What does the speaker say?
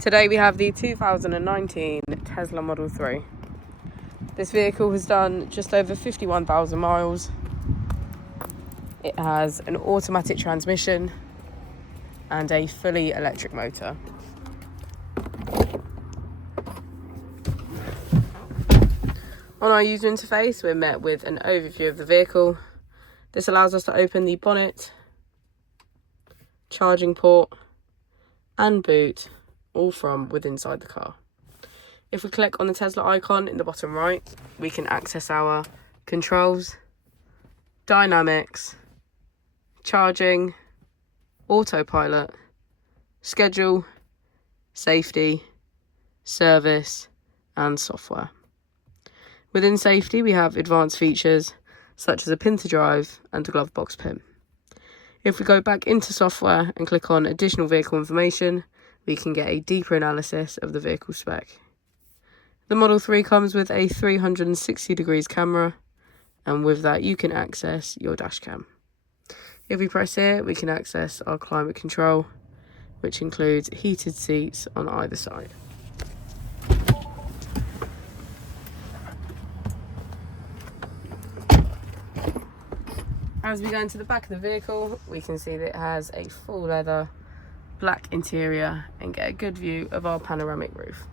Today we have the 2019 Tesla Model 3. This vehicle has done just over 51,000 miles. It has an automatic transmission and a fully electric motor. On our user interface, we're met with an overview of the vehicle. This allows us to open the bonnet, charging port and boot, all from within inside the car. If we click on the Tesla icon in the bottom right, we can access our controls, dynamics, charging, autopilot, schedule, safety, service and software. Within safety, we have advanced features such as a pin to drive and a glove box pin. If we go back into software and click on additional vehicle information, we can get a deeper analysis of the vehicle spec. The Model 3 comes with a 360 degrees camera, and with that you can access your dash cam. If we press here, we can access our climate control, which includes heated seats on either side. As we go into the back of the vehicle, we can see that it has a full leather black interior and get a good view of our panoramic roof.